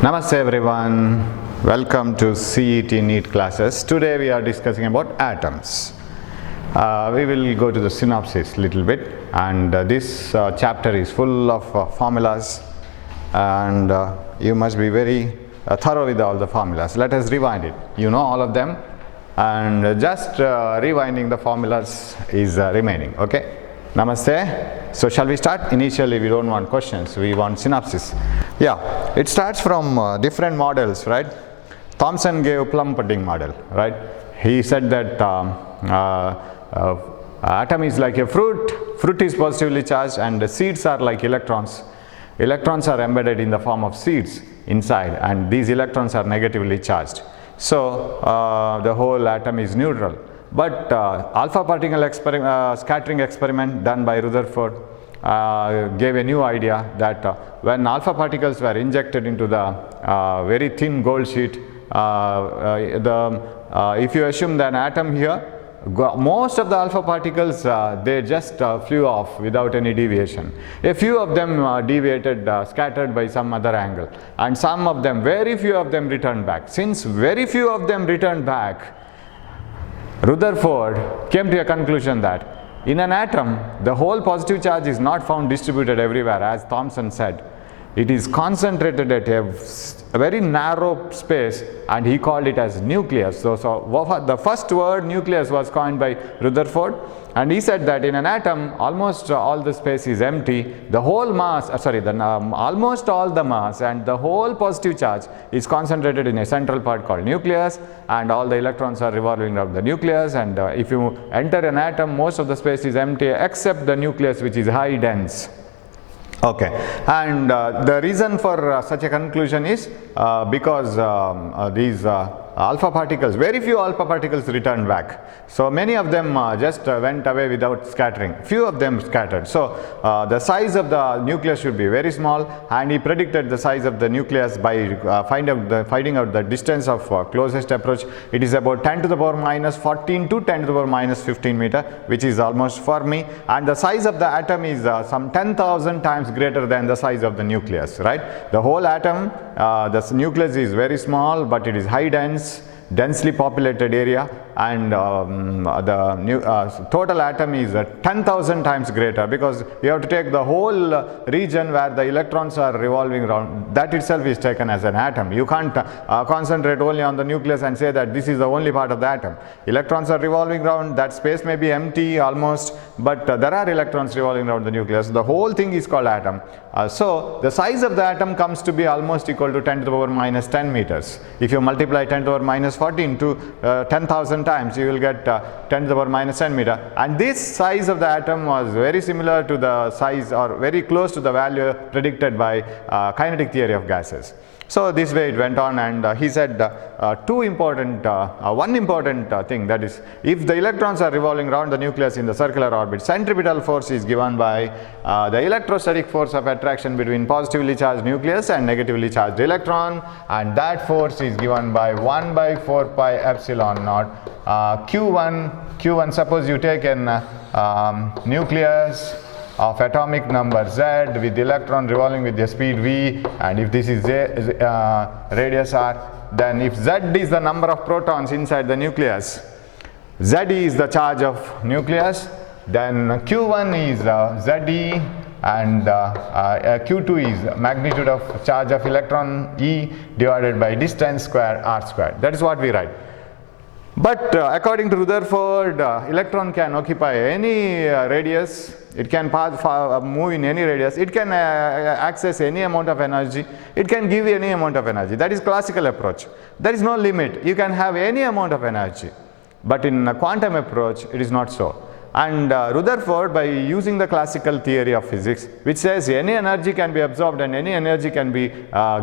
Namaste everyone, welcome to CET NEET classes. Today we are discussing about atoms. We will go to the synopsis little bit, and this chapter is full of formulas, and you must be very thorough with all the formulas. Let us rewind it. You know all of them, and just rewinding the formulas is remaining. Okay? Namaste. So shall we start? Initially we don't want questions, we want synopsis. Yeah, it starts from different models, right? Thomson gave plum pudding model, right? He said that atom is like a fruit is positively charged, and the seeds are like electrons. Electrons are embedded in the form of seeds inside, and these electrons are negatively charged. So the whole atom is neutral. But alpha particle scattering experiment done by Rutherford gave a new idea that when alpha particles were injected into the very thin gold sheet, if you assume that an atom here, most of the alpha particles they just flew off without any deviation. A few of them deviated, scattered by some other angle, and some of them, very few of them returned back. Since very few of them returned back, Rutherford came to a conclusion that in an atom, the whole positive charge is not found distributed everywhere, as Thomson said. It is concentrated at a very narrow space, and he called it as nucleus. So the first word nucleus was coined by Rutherford, and he said that in an atom, almost all the space is empty. The whole mass, almost all the mass and the whole positive charge is concentrated in a central part called nucleus, and all the electrons are revolving around the nucleus. And if you enter an atom, most of the space is empty except the nucleus, which is high dense. Okay, and the reason for such a conclusion is because these alpha particles, very few alpha particles returned back. So many of them just went away without scattering. Few of them scattered. So the size of the nucleus should be very small, and he predicted the size of the nucleus by finding out the distance of closest approach. It is about 10 to the power minus 14 to 10 to the power minus 15 meter, which is almost Fermi, and the size of the atom is some 10,000 times greater than the size of the nucleus, right? The whole atom, the nucleus is very small, but it is high dense, densely populated area, and the total atom is 10,000 times greater, because you have to take the whole region where the electrons are revolving around. That itself is taken as an atom. You can't concentrate only on the nucleus and say that this is the only part of the atom. Electrons are revolving around, that space may be empty almost, but there are electrons revolving around the nucleus. The whole thing is called atom. So the size of the atom comes to be almost equal to 10 to the power minus 10 meters. If you multiply 10 to the power minus 14 to 10,000 times, you will get 10 to the power minus 10 meter. And this size of the atom was very similar to the size, or very close to the value predicted by kinetic theory of gases. So this way it went on, and he said one important thing, that is, if the electrons are revolving around the nucleus in the circular orbit, centripetal force is given by the electrostatic force of attraction between positively charged nucleus and negatively charged electron, and that force is given by 1 by 4 pi epsilon naught Q1. Suppose you take an nucleus of atomic number Z with the electron revolving with the speed v, and if this is radius r, then if Z is the number of protons inside the nucleus, Z is the charge of nucleus, then Q1 is Ze, and Q2 is magnitude of charge of electron E divided by distance square r square. That is what we write. But according to Rutherford, electron can occupy any radius, it can move in any radius, it can access any amount of energy, it can give any amount of energy. That is classical approach. There is no limit, you can have any amount of energy. But in a quantum approach, it is not so. And Rutherford, by using the classical theory of physics, which says any energy can be absorbed and any energy can be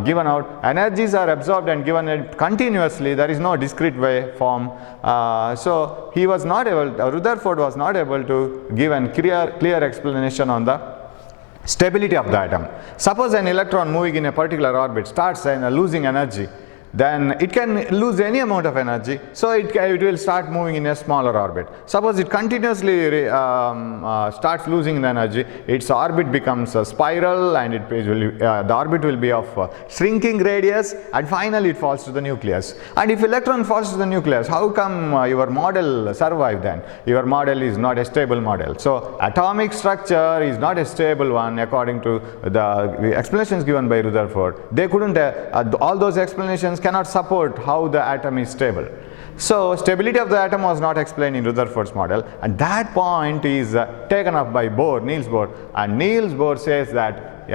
given out, energies are absorbed and given continuously, there is no discrete way form. So he was not able, Rutherford was not able to give a clear explanation on the stability of the atom. Suppose an electron moving in a particular orbit starts losing energy, then it can lose any amount of energy, so it will start moving in a smaller orbit. Suppose it continuously starts losing the energy, its orbit becomes a spiral, and the orbit will be of shrinking radius, and finally it falls to the nucleus. And if electron falls to the nucleus, how come your model survive then? Your model is not a stable model. So atomic structure is not a stable one according to the explanations given by Rutherford. They couldn't, all those explanations cannot support how the atom is stable. So stability of the atom was not explained in Rutherford's model, and that point is taken up by Bohr, Niels Bohr, and Niels Bohr says that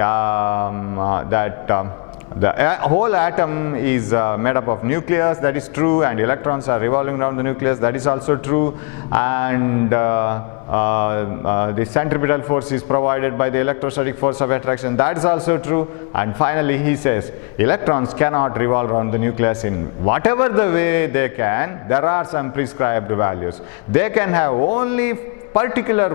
the whole atom is made up of nucleus, that is true, and electrons are revolving around the nucleus, that is also true, and the centripetal force is provided by the electrostatic force of attraction, that is also true. And finally he says electrons cannot revolve around the nucleus in whatever the way they can. There are some prescribed values. They can have only particular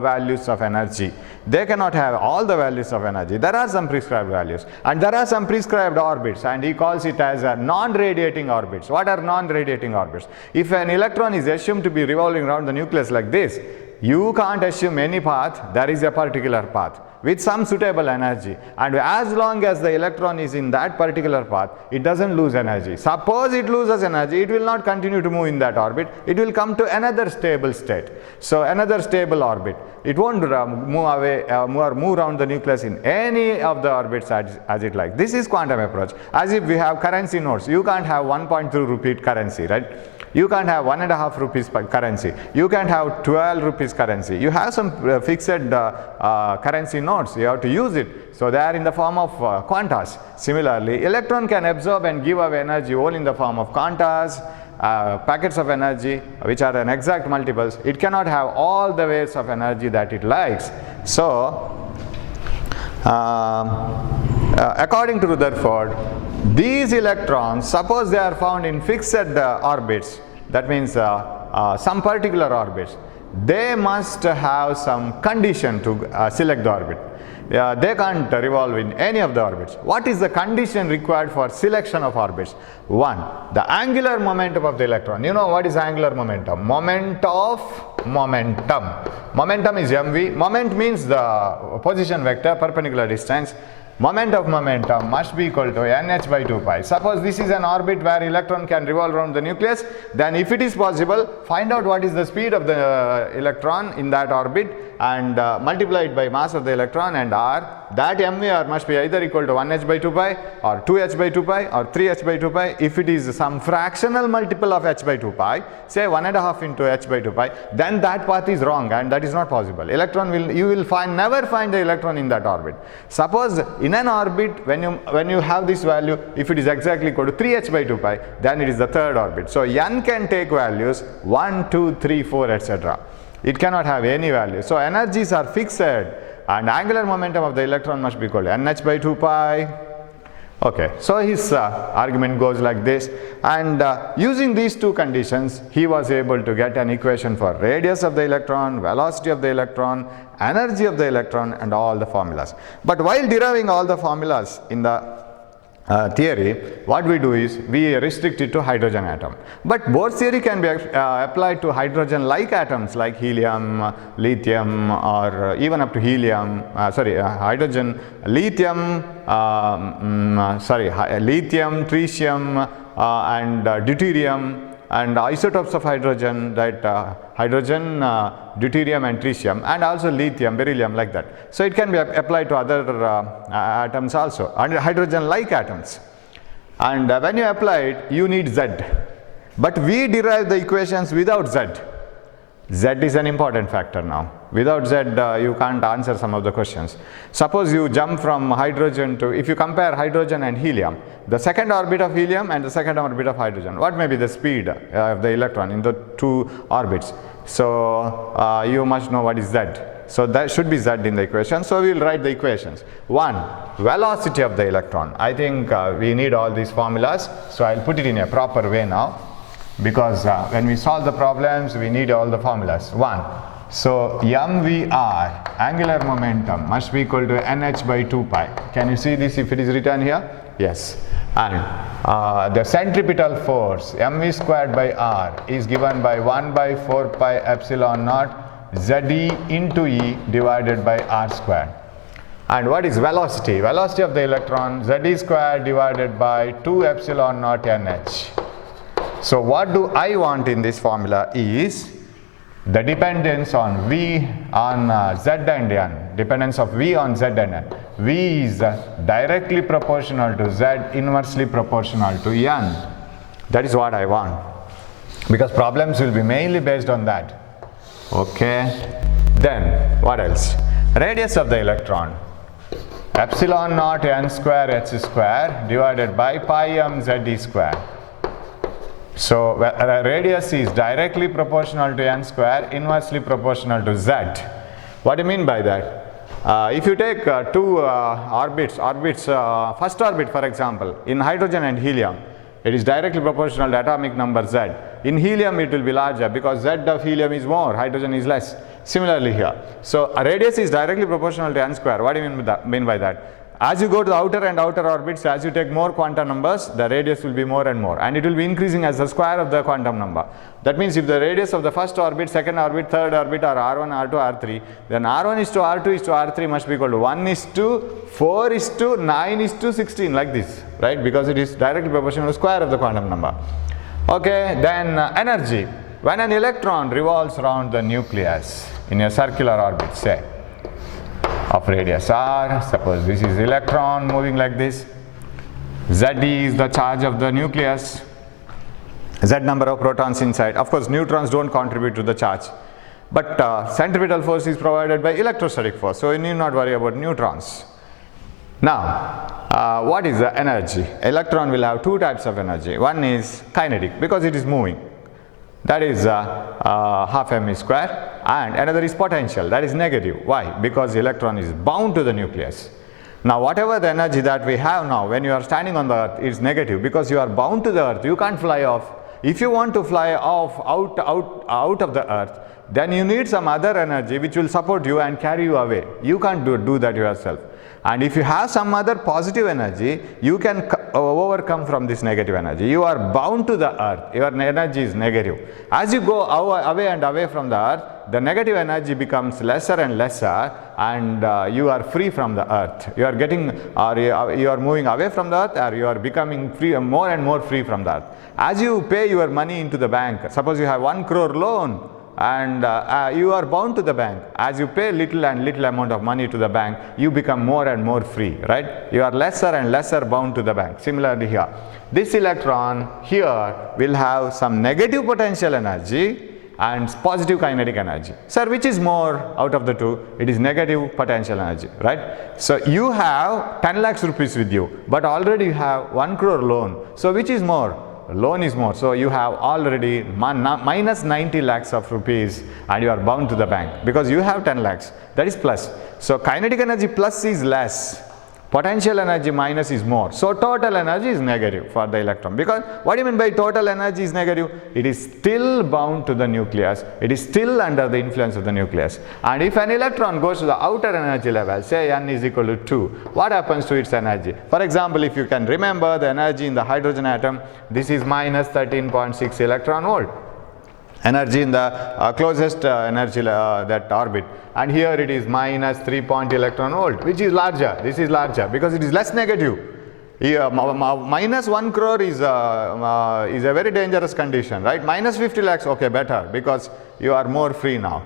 values of energy. They cannot have all the values of energy. There are some prescribed values, and there are some prescribed orbits, and he calls it as non-radiating orbits. What are non-radiating orbits? If an electron is assumed to be revolving around the nucleus like this, you can't assume any path. There is a particular path with some suitable energy, and as long as the electron is in that particular path, it doesn't lose energy. Suppose it loses energy, it will not continue to move in that orbit, it will come to another stable state. So another stable orbit. It won't move away move around the nucleus in any of the orbits as it likes. This is quantum approach. As if we have currency notes, you can't have 1.2 rupee currency, right? You can't have 1.5 rupees currency. You can't have 12 rupees currency. You have some fixed currency notes. You have to use it. So they are in the form of quantas. Similarly, electron can absorb and give away energy all in the form of quantas, packets of energy, which are an exact multiples. It cannot have all the waves of energy that it likes. So according to Rutherford, these electrons, suppose they are found in fixed orbits, that means some particular orbits, they must have some condition to select the orbit. They can't revolve in any of the orbits. What is the condition required for selection of orbits? One, the angular momentum of the electron. You know what is angular momentum? Moment of momentum. Momentum is mv. Moment means the position vector, perpendicular distance. Moment of momentum must be equal to nh by 2 pi. Suppose this is an orbit where electron can revolve around the nucleus, then if it is possible, find out what is the speed of the electron in that orbit and multiply it by mass of the electron and r. That mvr must be either equal to 1h by 2 pi or 2h by 2 pi or 3h by 2 pi. If it is some fractional multiple of h by 2 pi, say 1.5 into h by 2 pi, then that path is wrong and that is not possible. You will never find the electron in that orbit. Suppose in an orbit, when you have this value, if it is exactly equal to 3h by 2 pi, then it is the third orbit. So n can take values 1, 2, 3, 4, etc. It cannot have any value. So energies are fixed, and angular momentum of the electron must be equal to nh by 2 pi. Okay, so his argument goes like this, and using these two conditions, he was able to get an equation for radius of the electron, velocity of the electron, energy of the electron, and all the formulas. But while deriving all the formulas in the theory, what we do is we restrict it to hydrogen atom. But Bohr's theory can be applied to hydrogen-like atoms like helium, lithium, or even up to helium, hydrogen, lithium, lithium, tritium, and deuterium, and isotopes of hydrogen, that hydrogen, deuterium and tritium, and also lithium, beryllium, like that. So it can be applied to other atoms also, and hydrogen-like atoms. And when you apply it, you need Z. But we derive the equations without Z. Z is an important factor now. Without Z, you can't answer some of the questions. Suppose you jump from hydrogen to, if you compare hydrogen and helium, the second orbit of helium and the second orbit of hydrogen, what may be the speed of the electron in the two orbits? So you must know what is Z. So that should be Z in the equation. So we will write the equations. One, velocity of the electron. I think we need all these formulas, so I'll put it in a proper way now, because when we solve the problems, we need all the formulas. One, so mvr, angular momentum, must be equal to nh by 2 pi. Can you see this if it is written here? Yes. And the centripetal force mv squared by r is given by 1 by 4 pi epsilon naught Ze into E divided by r squared. And what is velocity? Velocity of the electron, Ze squared divided by 2 epsilon naught nh. So what do I want in this formula is the dependence on V on Z and N, dependence of V on Z and N. V is directly proportional to Z, inversely proportional to N. That is what I want, because problems will be mainly based on that. Okay, then what else? Radius of the electron, epsilon naught n square h square divided by pi m Z square. So radius is directly proportional to n square, inversely proportional to Z. What do you mean by that? If you take two orbits, first orbit for example, in hydrogen and helium, it is directly proportional to atomic number Z. In helium it will be larger because Z of helium is more, hydrogen is less. Similarly here. So a radius is directly proportional to n square. What do you mean by that? As you go to the outer and outer orbits, as you take more quantum numbers, the radius will be more and more, and it will be increasing as the square of the quantum number. That means if the radius of the first orbit, second orbit, third orbit are R1, R2, R3, then R1 is to R2 is to R3 must be equal to 1 is to 4 is to 9 is to 16, like this, right? Because it is directly proportional to square of the quantum number. Okay, then energy. When an electron revolves around the nucleus in a circular orbit, say, of radius r, suppose this is electron moving like this, Ze is the charge of the nucleus, Z number of protons inside. Of course neutrons don't contribute to the charge, but centripetal force is provided by electrostatic force, so you need not worry about neutrons. Now what is the energy? Electron will have two types of energy. One is kinetic, because it is moving, that is half mv square, and another is potential, that is negative. Why? Because the electron is bound to the nucleus. Now whatever the energy that we have now, when you are standing on the earth, is negative because you are bound to the earth, you can't fly off. If you want to fly off out of the earth, then you need some other energy which will support you and carry you away. You can't do that yourself. And if you have some other positive energy, you can overcome from this negative energy. You are bound to the earth, your energy is negative. As you go away and away from the earth, the negative energy becomes lesser and lesser, and you are free from the earth. You are getting, or you are moving away from the earth, or you are becoming free, more and more free from the earth. As you pay your money into the bank, suppose you have 1 crore loan, and you are bound to the bank. As you pay little amount of money to the bank, you become more and more free, right? You are lesser and lesser bound to the bank. Similarly here, this electron here will have some negative potential energy and positive kinetic energy. Sir, which is more out of the two? It is negative potential energy, right? So you have 10 lakhs rupees with you, but already you have 1 crore loan. So which is more? Loan is more. So you have already minus 90 lakhs of rupees, and you are bound to the bank because you have 10 lakhs. That is plus. So kinetic energy plus is less, potential energy minus is more. So total energy is negative for the electron. Because what do you mean by total energy is negative? It is still bound to the nucleus. It is still under the influence of the nucleus. And if an electron goes to the outer energy level, say n is equal to 2, what happens to its energy? For example, if you can remember the energy in the hydrogen atom, this is minus 13.6 electron volt. Energy in the closest energy that orbit, and here it is minus 3 electron volt, which is larger. This is larger because it is less negative. Here, minus 1 crore is a very dangerous condition, right? Minus 50 lakhs, okay, better, because you are more free now.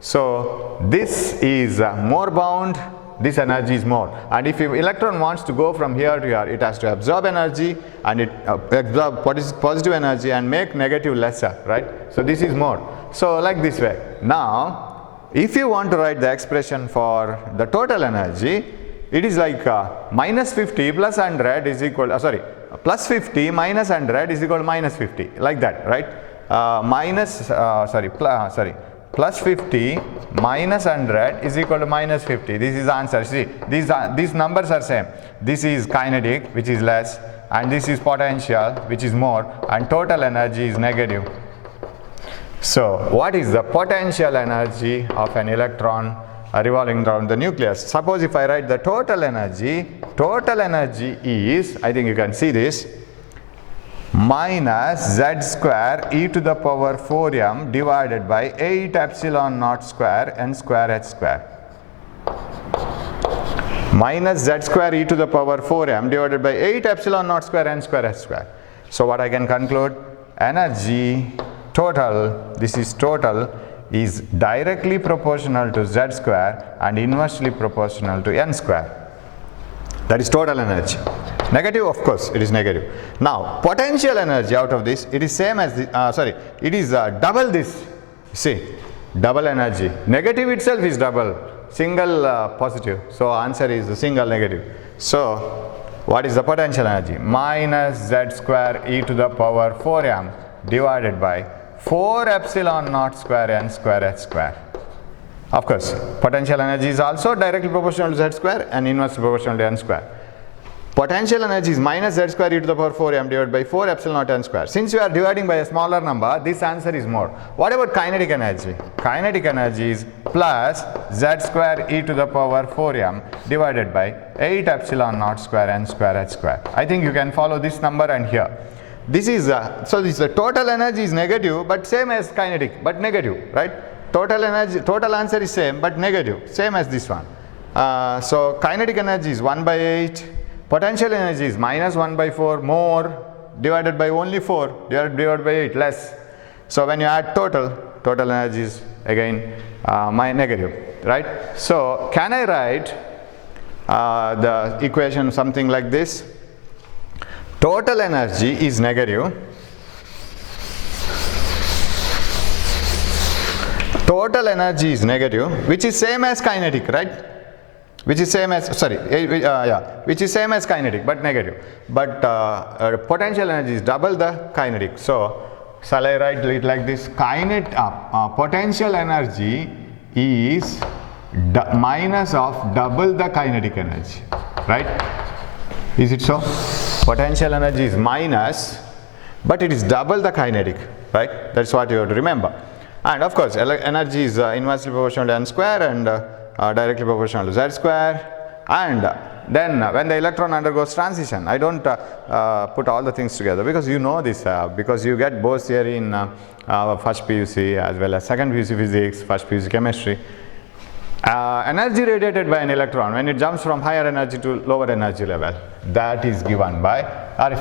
So this is more bound, this energy is more, and if an electron wants to go from here to here, it has to absorb energy, and it absorb positive energy and make negative lesser, right? So this is more. So like this way. Now if you want to write the expression for the total energy, it is like minus 50 plus 100 is equal, plus 50 minus 100 is equal to minus 50, like that, right? Plus 50 minus 100 is equal to minus 50. This is the answer. See, these numbers are same. This is kinetic, which is less, and this is potential, which is more, and total energy is negative. So what is the potential energy of an electron revolving around the nucleus. Suppose if I write the total energy is, I think you can see this, minus z square e to the power 4m divided by 8 epsilon naught square n square h square. Minus z square e to the power 4m divided by 8 epsilon naught square n square h square. So what I can conclude, energy total, this is total, is directly proportional to z square and inversely proportional to n square. That is total energy. Negative, of course, it is negative. Now, potential energy out of this, it is same as the, it is double this. See, double energy. Negative itself is double, single positive. So, answer is a single negative. So, what is the potential energy? Minus z square e to the power 4m divided by 4 epsilon naught square n square h square. Of course, potential energy is also directly proportional to z square and inversely proportional to n square. Potential energy is minus z square e to the power 4m divided by 4 epsilon naught n square. Since you are dividing by a smaller number, this answer is more. What about kinetic energy? Kinetic energy is plus z square e to the power 4m divided by 8 epsilon naught square n square h square. I think you can follow this number and here. This is, so this the total energy is negative but same as kinetic, but negative, right? Total energy, total answer is same but negative, same as this one. So kinetic energy is 1 by 8, potential energy is minus 1 by 4 more divided by only 4 divided by 8 less. So when you add total energy is again my negative, right? So can I write the equation something like this? Total energy is negative. Total energy is negative, which is same as kinetic, right? Which is same as, which is same as kinetic but negative. But potential energy is double the kinetic. So, shall I write it like this? Potential energy is minus of double the kinetic energy, right? Is it so? Potential energy is minus, but it is double the kinetic, right? That's what you have to remember. And of course, energy is inversely proportional to n square and directly proportional to z square. And then when the electron undergoes transition, I don't put all the things together because you know this, because you get Bohr's theory in first PUC as well as second PUC physics, first PUC chemistry. Energy radiated by an electron when it jumps from higher energy to lower energy level, that is given by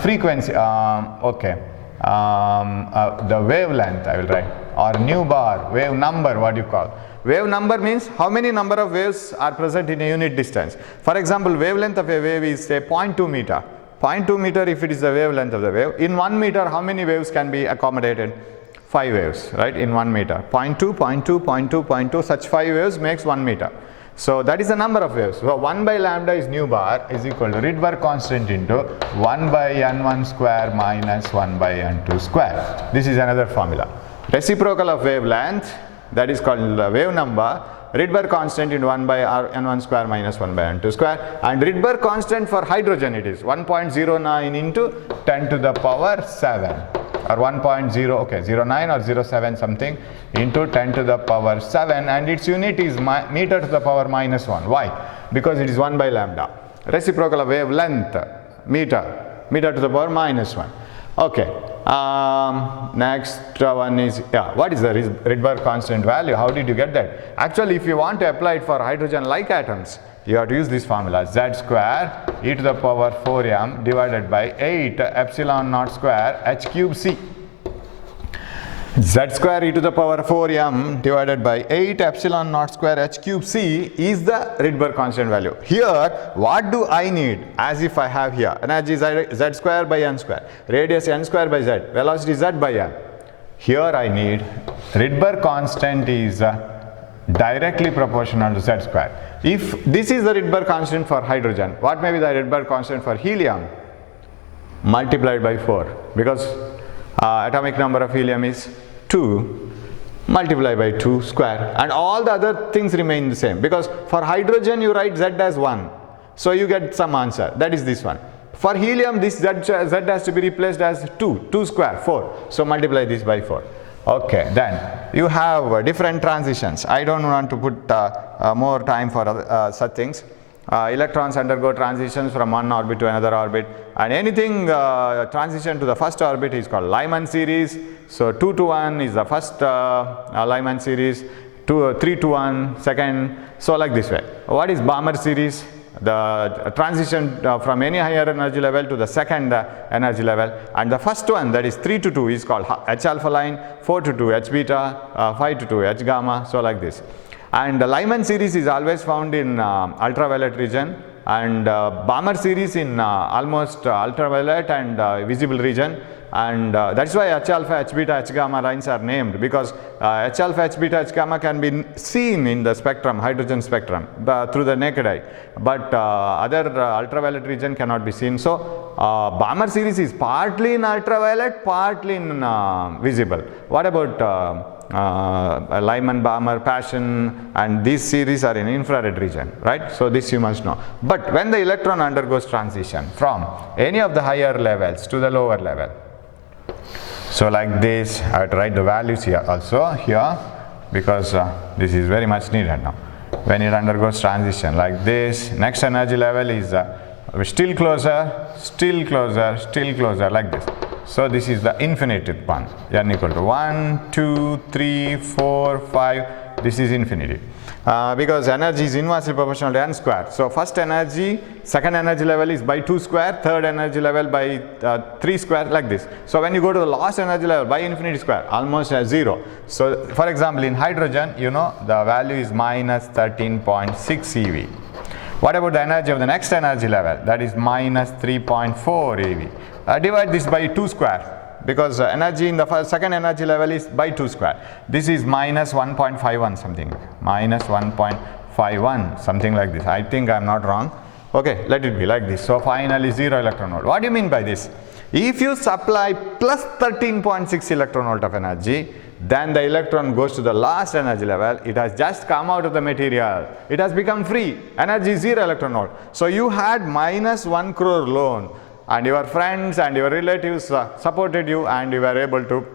frequency, the wavelength I will write, or nu bar, wave number, what you call. Wave number means how many number of waves are present in a unit distance. For example, wavelength of a wave is say 0.2 meter. 0.2 meter if it is the wavelength of the wave. In 1 meter, how many waves can be accommodated? 5 waves, right, in 1 meter. 0.2, 0.2, 0.2, 0.2, such 5 waves makes 1 meter. So that is the number of waves. So 1 by lambda is nu bar is equal to Rydberg constant into 1 by n1 square minus 1 by n2 square. This is another formula. Reciprocal of wavelength, that is called wave number, Rydberg constant into 1 by n1 square minus 1 by n2 square, and Rydberg constant for hydrogen it is 1.09 into 10 to the power 7, or 1.0, okay, 09 or 07 something into 10 to the power 7, and its unit is meter to the power minus 1. Why? Because it is 1 by lambda. Reciprocal of wavelength, meter to the power minus 1. Okay, next one is, what is the Rydberg constant value? How did you get that? Actually, if you want to apply it for hydrogen-like atoms, you have to use this formula, z square e to the power 4m divided by 8 epsilon naught square h cube c. Z square e to the power 4m divided by 8 epsilon naught square h cube c is the Rydberg constant value. Here, what do I need? As if I have here, energy z square by n square, radius n square by z, velocity z by n. Here I need Rydberg constant is directly proportional to z square. If this is the Rydberg constant for hydrogen, what may be the Rydberg constant for helium? Multiplied by 4, because atomic number of helium is 2, multiplied by 2 square, and all the other things remain the same, because for hydrogen you write z as 1, so you get some answer, that is this one. For helium this z has to be replaced as 2 square, 4, so multiply this by 4. Okay, then you have different transitions. I don't want to put more time for such things. Electrons undergo transitions from one orbit to another orbit, and anything transition to the first orbit is called Lyman series. So 2 to 1 is the first Lyman series, 3 to 1 second, so like this way. What is Bohr series? The transition from any higher energy level to the second energy level, and the first one, that is 3 to 2, is called H alpha line, 4 to 2 H beta, 5 to 2 H gamma, so like this. And the Lyman series is always found in ultraviolet region, and Bohr series in almost ultraviolet and visible region, and that's why H alpha, H beta, H gamma lines are named, because H alpha, H beta, H gamma can be seen in the spectrum, hydrogen spectrum, through the naked eye, but other ultraviolet region cannot be seen. So Bohr series is partly in ultraviolet, partly in visible. What about Lyman, Bohr, Passion, and these series are in infrared region, right? So this you must know. But when the electron undergoes transition from any of the higher levels to the lower level, so like this, I have to write the values here also, here, because this is very much needed now. When it undergoes transition like this, next energy level is still closer, still closer, still closer, like this. So this is the infinite one, n equal to 1, 2, 3, 4, 5, this is infinity. Because energy is inversely proportional to n square. So first energy, second energy level is by 2 square, third energy level by 3 square, like this. So when you go to the last energy level by infinity square, almost 0. So for example, in hydrogen, you know, the value is minus 13.6 eV. What about the energy of the next energy level? That is minus 3.4 eV. Divide this by 2 square, because energy in the second energy level is by 2 square. This is minus 1.51 something, minus 1.51 something like this. I think I am not wrong. Okay, let it be like this. So finally 0 electron volt. What do you mean by this? If you supply plus 13.6 electron volt of energy, then the electron goes to the last energy level. It has just come out of the material. It has become free. Energy is 0 electron volt. So you had minus 1 crore loan, and your friends and your relatives supported you, and you were able to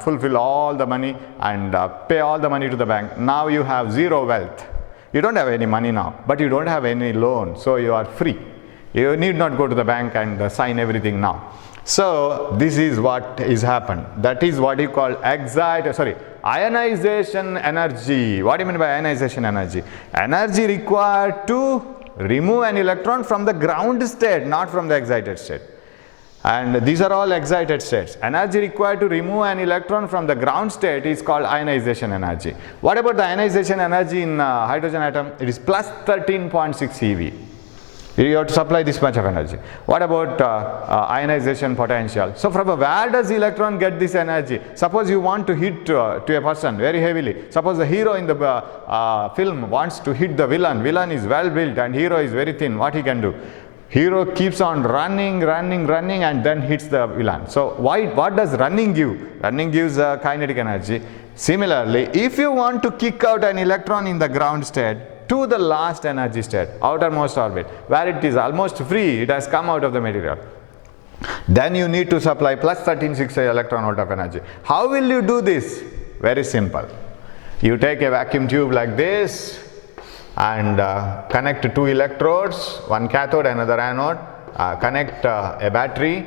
fulfill all the money and pay all the money to the bank. Now you have 0 wealth. You don't have any money now, but you don't have any loan, so you are free. You need not go to the bank and sign everything now. So this is what is happened. That is what you call ionization energy. What do you mean by ionization energy? Energy required to remove an electron from the ground state, not from the excited state. And these are all excited states. Energy required to remove an electron from the ground state is called ionization energy. What about the ionization energy in hydrogen atom? It is plus 13.6 eV. You have to supply this much of energy. What about ionization potential? So from where does the electron get this energy? Suppose you want to hit to a person very heavily. Suppose the hero in the film wants to hit the villain. Villain is well built and hero is very thin. What he can do? Hero keeps on running and then hits the villain. So what does running give? Running gives kinetic energy. Similarly, if you want to kick out an electron in the ground state to the last energy state, outermost orbit, where it is almost free, it has come out of the material, then you need to supply plus 13.6 electron volt of energy. How will you do this? Very simple. You take a vacuum tube like this and connect 2 electrodes, one cathode, another anode, connect a battery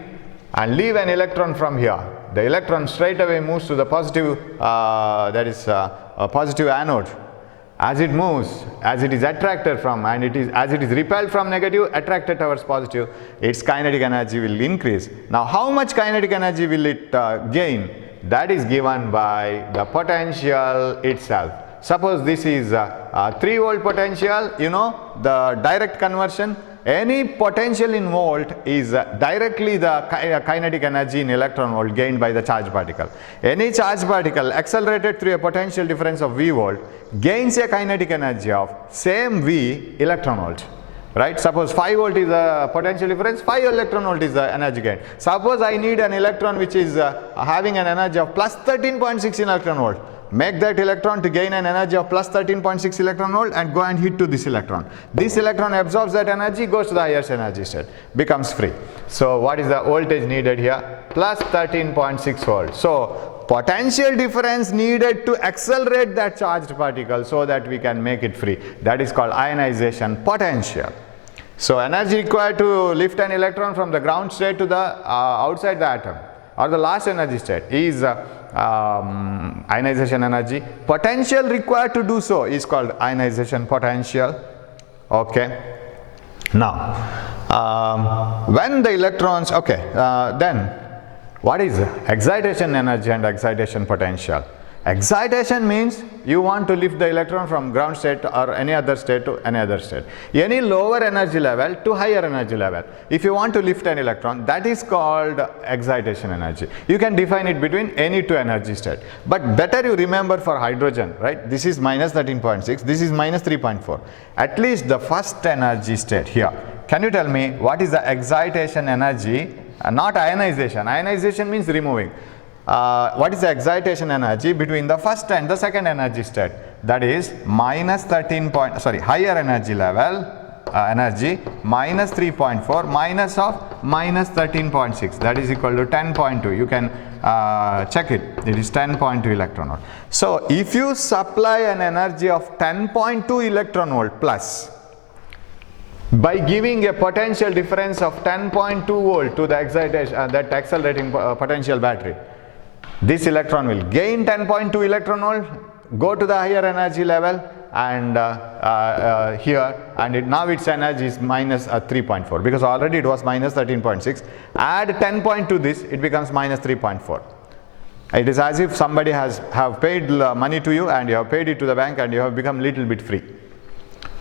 and leave an electron from here. The electron straight away moves to the positive, a positive anode. As it moves, as it is attracted from, and as it is repelled from negative, attracted towards positive, its kinetic energy will increase. Now how much kinetic energy will it gain? That is given by the potential itself. Suppose this is a 3 volt potential, you know, the direct conversion. Any potential in volt is directly the kinetic energy in electron volt gained by the charged particle. Any charged particle accelerated through a potential difference of V volt gains a kinetic energy of same V electron volt. Right? Suppose 5 volt is the potential difference, 5 electron volt is the energy gain. Suppose I need an electron which is having an energy of plus 13.6 electron volt. Make that electron to gain an energy of plus 13.6 electron volt and go and hit to this electron. This electron absorbs that energy, goes to the highest energy state, becomes free. So what is the voltage needed here? Plus 13.6 volt. So potential difference needed to accelerate that charged particle so that we can make it free. That is called ionization potential. So energy required to lift an electron from the ground state to the outside the atom, or the last energy state, is ionization energy. Potential required to do so is called ionization potential. Okay. Now, when the electrons, then what is excitation energy and excitation potential? Excitation means you want to lift the electron from ground state or any other state to any other state, any lower energy level to higher energy level. If you want to lift an electron, that is called excitation energy. You can define it between any two energy state, but better you remember for hydrogen, right? This is minus 13.6, this is minus 3.4. At least the first energy state here. Can you tell me what is the excitation energy? Not ionization. Ionization means removing. What is the excitation energy between the first and the second energy state? That is minus higher energy level energy minus 3.4 minus of minus 13.6, that is equal to 10.2. You can check it. It is 10.2 electron volt. So if you supply an energy of 10.2 electron volt plus by giving a potential difference of 10.2 volt to the excitation that accelerating potential battery, this electron will gain 10.2 electron volt, go to the higher energy level, and here, and now its energy is minus 3.4, because already it was minus 13.6. Add 10 to this, it becomes minus 3.4. It is as if somebody have paid money to you and you have paid it to the bank and you have become little bit free.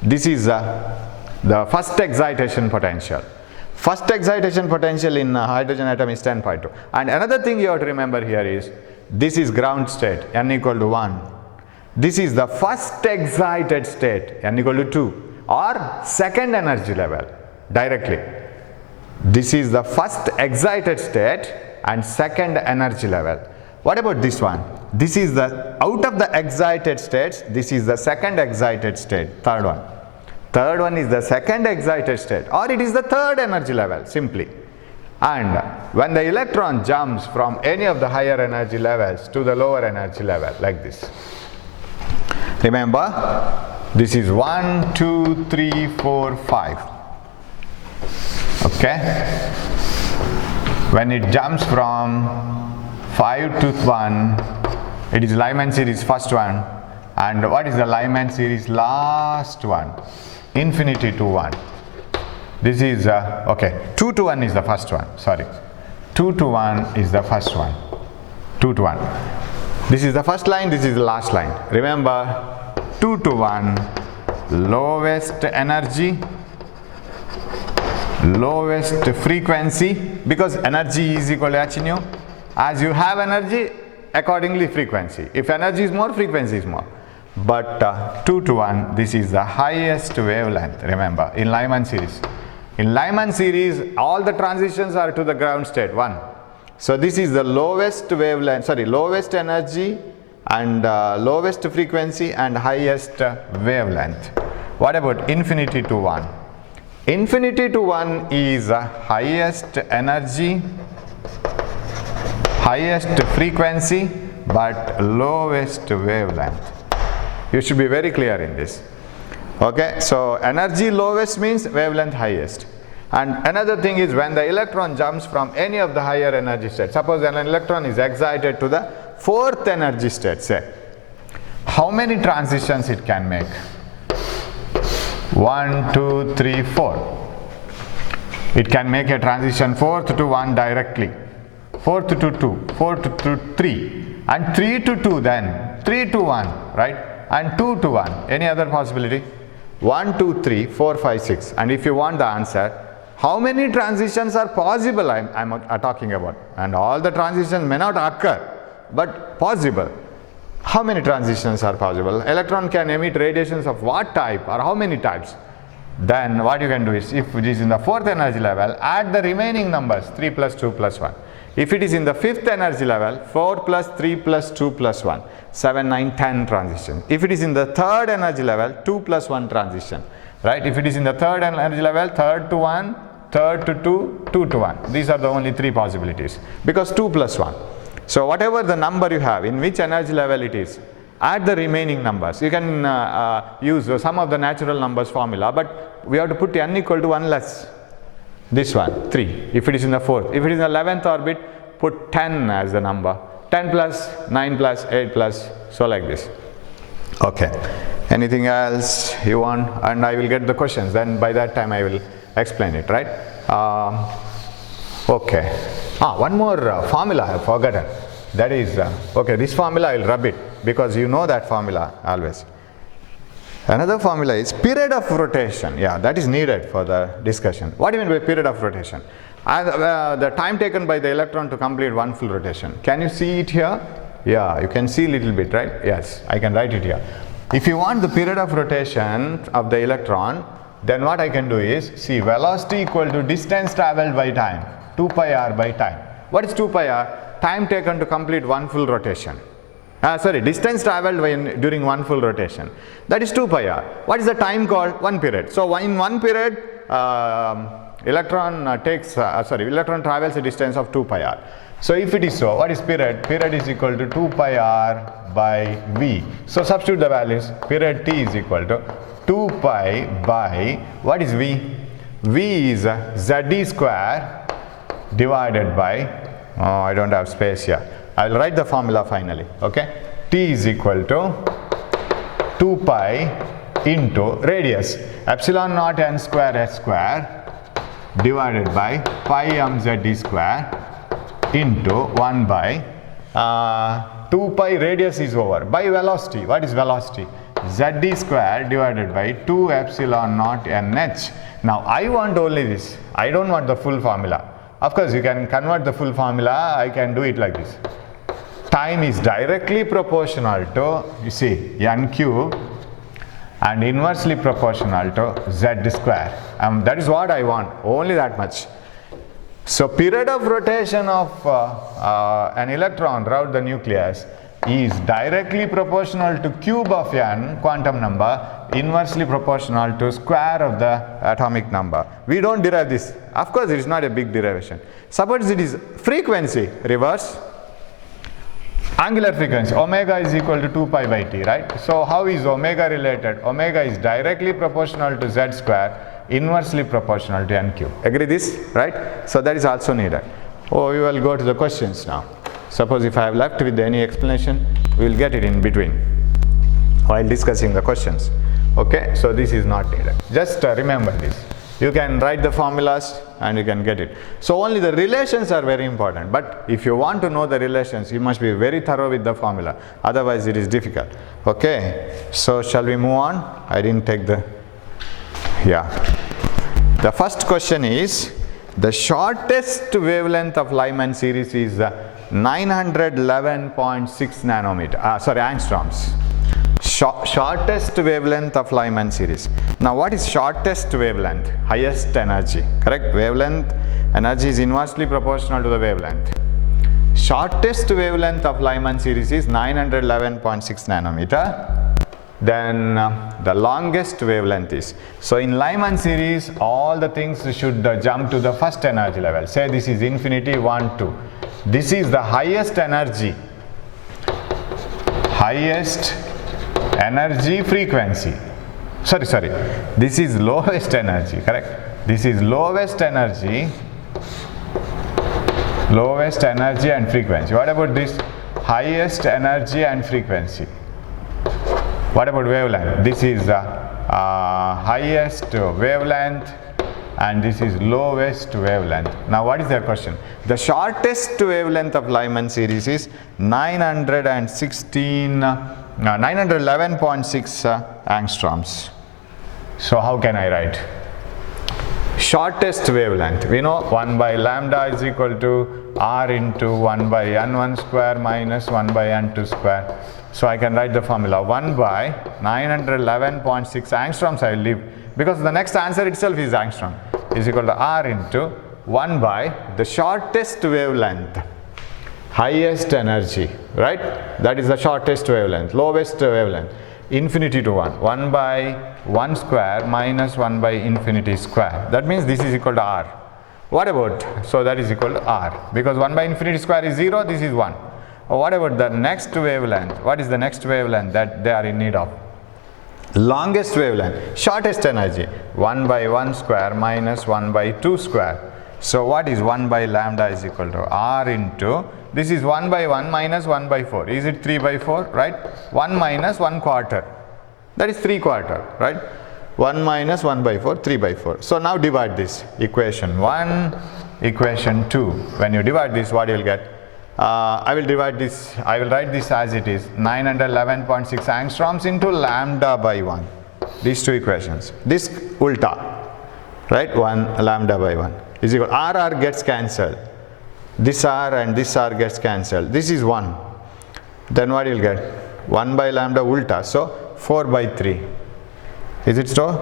This is the first excitation potential. First excitation potential in hydrogen atom is 10.2. And another thing you have to remember here is, this is ground state, n equal to 1. This is the first excited state, n equal to 2, or second energy level directly. This is the first excited state and second energy level. What about this one? This is the, out of the excited states, this is the second excited state, third one. Third one is the second excited state, or it is the third energy level simply. And when the electron jumps from any of the higher energy levels to the lower energy level, like this. Remember, this is 1, 2, 3, 4, 5. Okay? When it jumps from 5 to 1, it is Lyman series first one. And what is the Lyman series last one? Infinity to 1. This is, 2 to 1 is the first one, sorry. 2 to 1 is the first one. 2 to 1. This is the first line, this is the last line. Remember, 2 to 1, lowest energy, lowest frequency, because energy is equal to h nu. As you have energy, accordingly frequency. If energy is more, frequency is more. But 2 to 1, this is the highest wavelength, remember, in Lyman series. In Lyman series, all the transitions are to the ground state, 1. So this is the lowest wavelength, lowest energy and lowest frequency and highest wavelength. What about infinity to 1? Infinity to 1 is highest energy, highest frequency, but lowest wavelength. You should be very clear in this. Okay, so energy lowest means wavelength highest. And another thing is, when the electron jumps from any of the higher energy states, suppose an electron is excited to the fourth energy state, say, how many transitions it can make? 1, 2, 3, 4. It can make a transition 4th to 1 directly, 4th to 2, 4th to 3, and 3 to 2 then, 3 to 1, right? And 2 to 1. Any other possibility? 1, 2, 3, 4, 5, 6. And if you want the answer, how many transitions are possible I'm talking about? And all the transitions may not occur, but possible. How many transitions are possible? Electron can emit radiations of what type or how many types? Then what you can do is, if it is in the fourth energy level, add the remaining numbers, 3 plus 2 plus 1. If it is in the fifth energy level, 4 plus 3 plus 2 plus 1, 7, 9, 10 transitions. If it is in the third energy level, 2 plus 1 transition, right? If it is in the third energy level, third to 1, third to 2, 2 to 1. These are the only 3 possibilities, because 2 plus 1. So whatever the number you have, in which energy level it is, add the remaining numbers. You can use some of the natural numbers formula, but we have to put n equal to 1 less. This one, 3, if it is in the 4th. If it is in the 11th orbit, put 10 as the number. 10 plus, 9 plus, 8 plus, so like this. Okay. Anything else you want? And I will get the questions, then by that time I will explain it, right? Okay. One more formula I have forgotten. That is, okay, this formula I will rub it because you know that formula always. Another formula is period of rotation. Yeah, that is needed for the discussion. What do you mean by period of rotation? The time taken by the electron to complete one full rotation. Can you see it here? Yeah, you can see a little bit, right? Yes, I can write it here. If you want the period of rotation of the electron, then what I can do is, see, velocity equal to distance traveled by time, 2 pi r by time. What is 2 pi r? Time taken to complete one full rotation. Distance traveled during one full rotation. That is 2 pi r. What is the time called? 1 period. So in 1 period, electron travels a distance of 2 pi r. So if it is so, what is period? Period is equal to 2 pi r by v. So substitute the values. Period t is equal to 2 pi by, what is v? V is z square divided by, I don't have space here. I will write the formula finally, okay? T is equal to 2 pi into radius, epsilon naught n square s square divided by pi m z square into 1 by 2 pi radius is over by velocity. What is velocity? Z square divided by 2 epsilon naught nh. Now I want only this. I don't want the full formula. Of course you can convert the full formula. I can do it like this. Time is directly proportional to, you see, n cube and inversely proportional to z square. That is what I want, only that much. So period of rotation of an electron around the nucleus is directly proportional to cube of n, quantum number, inversely proportional to square of the atomic number. We don't derive this. Of course it is not a big derivation. Suppose it is frequency, reverse. Angular frequency, omega is equal to 2 pi by t, right? So how is omega related? Omega is directly proportional to z square, inversely proportional to n cube. Agree this, right? So that is also needed. We will go to the questions now. Suppose if I have left with any explanation, we will get it in between while discussing the questions. Okay, so this is not needed. Just remember this. You can write the formulas and you can get it. So only the relations are very important. But if you want to know the relations, you must be very thorough with the formula. Otherwise it is difficult. Okay, so shall we move on? I didn't take the, yeah. The first question is, the shortest wavelength of Lyman series is 911.6 angstroms. Shortest wavelength of Lyman series. Now what is shortest wavelength? Highest energy, correct? Wavelength energy is inversely proportional to the wavelength. Shortest wavelength of Lyman series is 911.6 nanometer. Then the longest wavelength is. So in Lyman series, all the things should jump to the first energy level. Say this is infinity 1, 2. This is the highest energy. Highest energy frequency. Sorry. This is lowest energy, correct? This is lowest energy and frequency. What about this? Highest energy and frequency. What about wavelength? This is highest wavelength and this is lowest wavelength. Now what is their question? The shortest wavelength of Lyman series is 911.6 angstroms. So how can I write? Shortest wavelength, we know 1 by lambda is equal to r into 1 by n1 square minus 1 by n2 square. So I can write the formula 1 by 911.6 angstroms I will leave, because the next answer itself is angstrom, is equal to r into 1 by the shortest wavelength, highest energy, right? That is the shortest wavelength, lowest wavelength, infinity to 1. 1 by 1 square minus 1 by infinity square. That means this is equal to r. What about? So that is equal to r, because 1 by infinity square is 0, this is 1. What about the next wavelength? What is the next wavelength that they are in need of? Longest wavelength, shortest energy, 1 by 1 square minus 1 by 2 square. So what is 1 by lambda is equal to r into, this is 1 by 1 minus 1 by 4. Is it 3 by 4, right? 1 minus 1 quarter, that is 3 quarter, right? 1 minus 1 by 4, 3 by 4. So now divide this, equation 1, equation 2. When you divide this, what you will get? I will write this as it is, 911.6 angstroms into lambda by 1. These two equations. This ulta, right? 1 lambda by 1 is equal, r gets cancelled. This r and this r gets cancelled. This is 1. Then what you will get? 1 by lambda ulta. So 4 by 3. Is it so?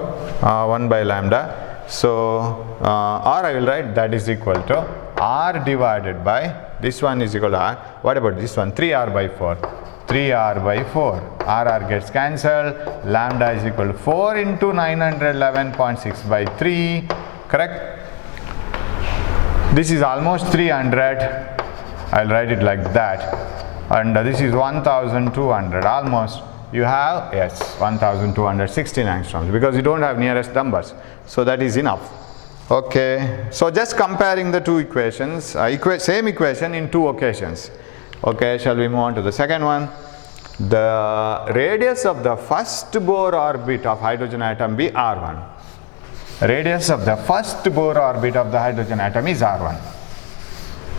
1 by lambda. So r I will write that is equal to r divided by, this one is equal to r. What about this one? 3r by 4. 3r by 4. r gets cancelled. Lambda is equal to 4 into 911.6 by 3. Correct? This is almost 300. I'll write it like that. And this is 1200. Almost. You have, yes, 1216 angstroms, because you don't have nearest numbers. So that is enough. Okay, so just comparing the two equations, same equation in two occasions. Okay, shall we move on to the second one? The radius of the first Bohr orbit of hydrogen atom be r1. Radius of the first Bohr orbit of the hydrogen atom is r1.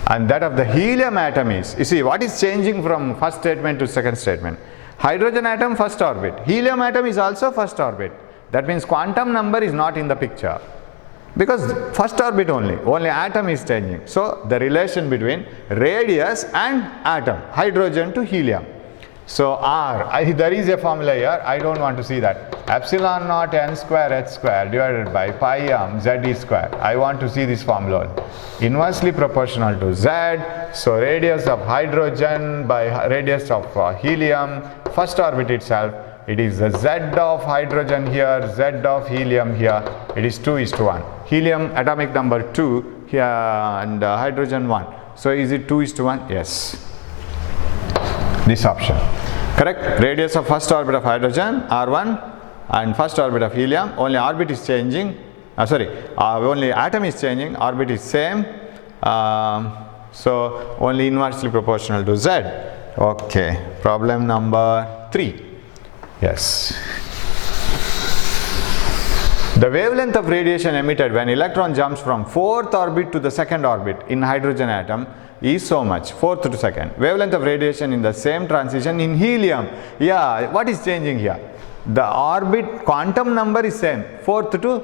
And that of the helium atom is, you see what is changing from first statement to second statement? Hydrogen atom first orbit, helium atom is also first orbit. That means quantum number is not in the picture. Because first orbit only atom is changing. So the relation between radius and atom, hydrogen to helium. So r, there is a formula here, I don't want to see that. Epsilon naught n square h square divided by pi m z e square. I want to see this formula. Inversely proportional to z. So radius of hydrogen by radius of helium, first orbit itself. It is the z of hydrogen here, z of helium here. It is 2:1. Helium atomic number 2 here and hydrogen 1. So is it 2:1? Yes. This option. Correct? Radius of first orbit of hydrogen r1 and first orbit of helium. Only orbit is changing. Only atom is changing. Orbit is same. So only inversely proportional to z. Okay. Problem number 3. Yes. The wavelength of radiation emitted when electron jumps from 4th orbit to the 2nd orbit in hydrogen atom is so much, 4th to 2nd. Wavelength of radiation in the same transition in helium. Yeah, what is changing here? The orbit quantum number is same, 4th to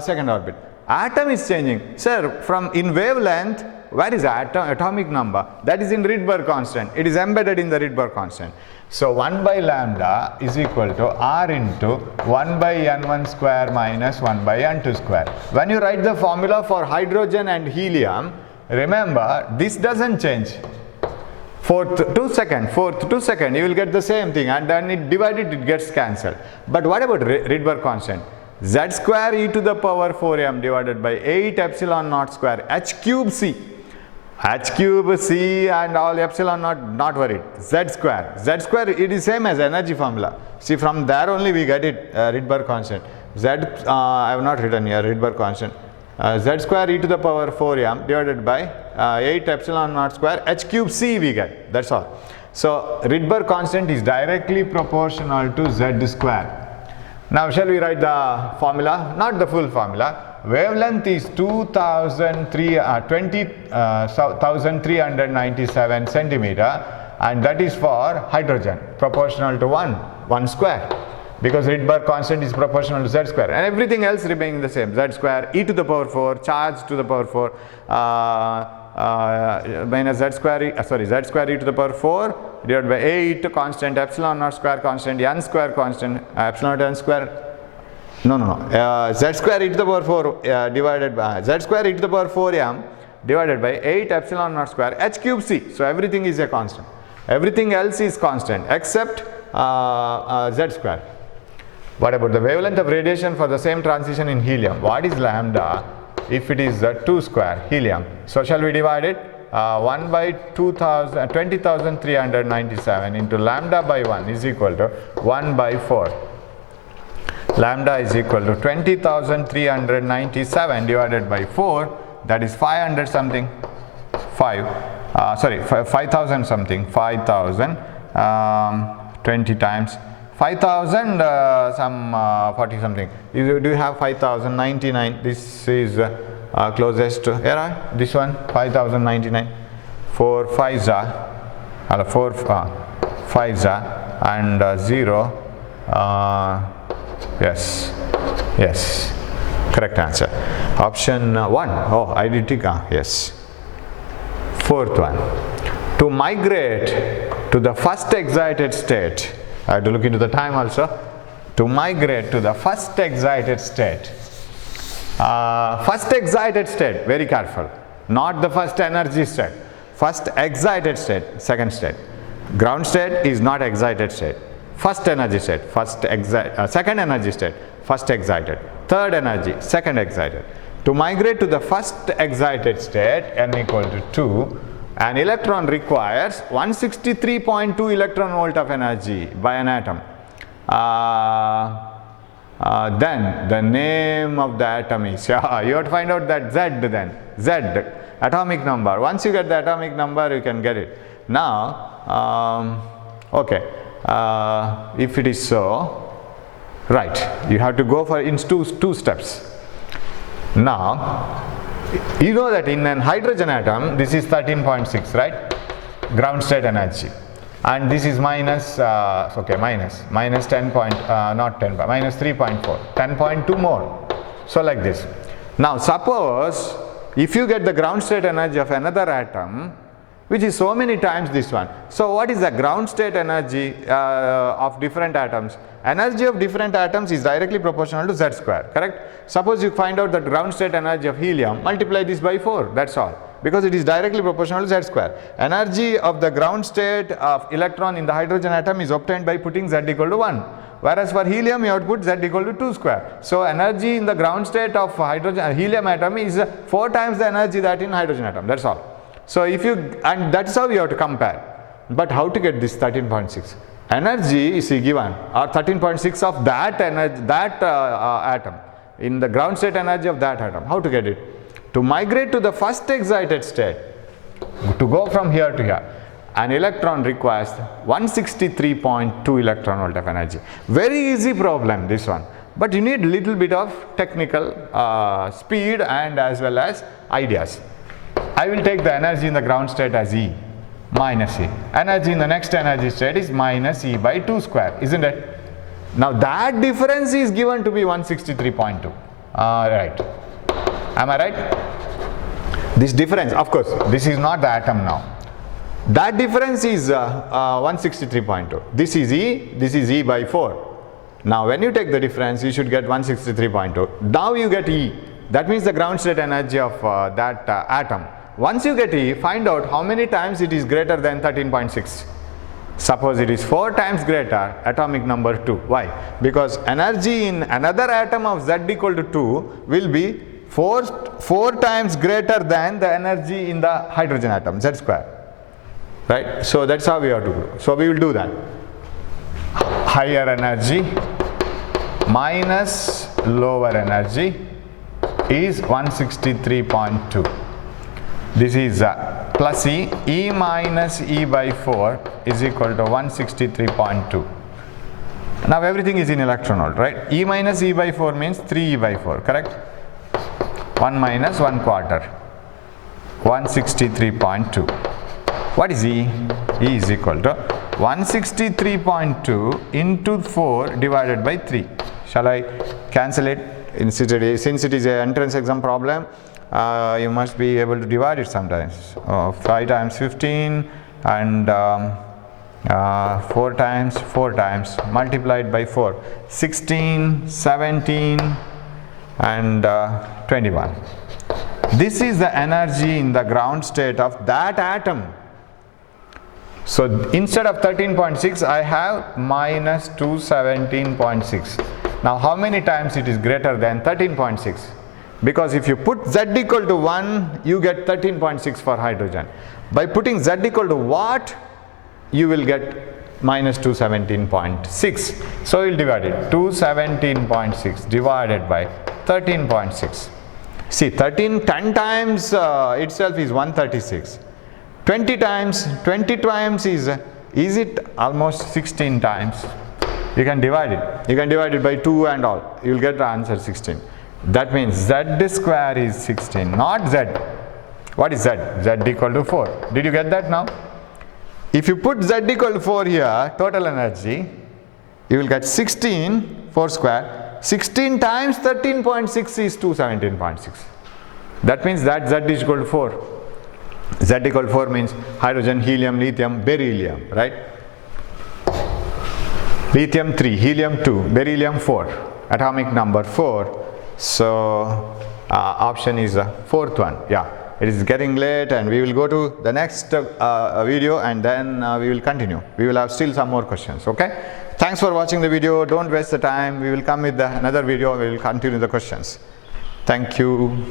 2nd orbit. Atom is changing. Sir, from in wavelength, where is atomic number? That is in Rydberg constant. It is embedded in the Rydberg constant. So 1 by lambda is equal to r into 1 by n1 square minus 1 by n2 square. When you write the formula for hydrogen and helium, remember this doesn't change. 4th to 2nd, you will get the same thing, and then it divided, it gets cancelled. But what about Rydberg constant? Z square e to the power 4m divided by 8 epsilon naught square h cube c. H cube, C and all epsilon not worried. Z square it is same as energy formula. See, from there only we get it, Rydberg constant. I have not written here Rydberg constant. Z square e to the power 4m divided by 8 epsilon naught square h cube C we get, that's all. So Rydberg constant is directly proportional to Z square. Now shall we write the formula? Not the full formula. Wavelength is 2397 centimeter, and that is for hydrogen, proportional to 1 square, because Rydberg constant is proportional to Z square, and everything else remaining the same. Z square e to the power 4, charge to the power 4 minus Z square e to the power 4 divided by 8 constant, epsilon naught square constant, n square constant, epsilon naught n square. Z square e to the power 4 divided by Z square e to the power 4m divided by 8 epsilon naught square h cube c. So everything is a constant. Everything else is constant except Z square. What about the wavelength of radiation for the same transition in helium? What is lambda if it is 2 square helium? So shall we divide it? 1 by 20,397 into lambda by 1 is equal to 1 by 4. Lambda is equal to 20,397 divided by 4, that is 500 something, 5,000 something, 5,000, 20 times 5,000 some 40 something. Do you have 5,099? This is closest to here. This one 5,099. 4 5s are 4 5s are and 0. Yes, correct answer. Option 1. Oh, I did take yes. Fourth one. To migrate to the first excited state. I have to look into the time also. To migrate to the first excited state. First excited state, very careful. Not the first energy state. First excited state, second state. Ground state is not excited state. First energy state, second energy state, first excited. Third energy, second excited. To migrate to the first excited state, n equal to 2, an electron requires 163.2 electron volt of energy by an atom. Then the name of the atom is, you have to find out that Z then, Z, atomic number. Once you get the atomic number, you can get it. Now, okay, if it is so, right, you have to go for in two steps. Now, you know that in an hydrogen atom, this is 13.6, right? Ground state energy. And this is minus 10 point, not 10, minus 3.4, 10.2 more. So like this. Now suppose if you get the ground state energy of another atom, which is so many times this one. So what is the ground state energy of different atoms? Energy of different atoms is directly proportional to Z square, correct? Suppose you find out the ground state energy of helium, multiply this by 4, that's all. Because it is directly proportional to Z square. Energy of the ground state of electron in the hydrogen atom is obtained by putting Z equal to 1. Whereas for helium you have to put Z equal to 2 square. So energy in the ground state of helium atom is 4 times the energy that in hydrogen atom, that's all. So if you, and that's how you have to compare. But how to get this 13.6? Energy is given, or 13.6 of that energy, atom, in the ground state energy of that atom. How to get it? To migrate to the first excited state, to go from here to here, an electron requires 163.2 electron volt of energy. Very easy problem, this one. But you need little bit of technical speed and as well as ideas. I will take the energy in the ground state as E minus E. Energy in the next energy state is minus E by 2 square, isn't it? Now that difference is given to be 163.2. Right. Am I right? This difference, of course, this is not the atom now. That difference is 163.2. This is E by 4. Now when you take the difference, you should get 163.2. Now you get E. That means the ground state energy of that atom. Once you get E, find out how many times it is greater than 13.6. Suppose it is 4 times greater, atomic number 2. Why? Because energy in another atom of Z equal to 2 will be 4 times greater than the energy in the hydrogen atom, Z square. Right? So that's how we have to do. So we will do that. Higher energy minus lower energy is 163.2. This is plus E. E minus E by 4 is equal to 163.2. Now everything is in electron volt, right? E minus E by 4 means 3E by 4, correct? 1 minus 1 quarter, 163.2. What is E? E is equal to 163.2 into 4 divided by 3. Shall I cancel it? Since it is an entrance exam problem, you must be able to divide it sometimes. 5 times 15 and 4 times multiplied by 4. 16, 17 and 21. This is the energy in the ground state of that atom. So instead of 13.6, I have minus 217.6. Now how many times it is greater than 13.6? because if you put Z equal to 1, you get 13.6 for hydrogen. By putting Z equal to what, you will get minus 217.6. So we will divide it. 217.6 divided by 13.6. See, 10 times itself is 136. 20 times is it almost 16 times? You can divide it. You can divide it by 2 and all. You will get the answer 16. That means Z square is 16, not Z. What is Z? Z equal to 4. Did you get that now? If you put Z equal to 4 here, total energy, you will get 16, 4 square. 16 times 13.6 is 217.6. That means that Z is equal to 4. Z equal to 4 means hydrogen, helium, lithium, beryllium, right? Lithium 3, helium 2, beryllium 4, atomic number 4. So option is the fourth one. Yeah, it is getting late and we will go to the next video and then we will continue. We will have still some more questions. Okay, thanks for watching the video. Don't waste the time. We will come with another video. We will continue the questions. Thank you.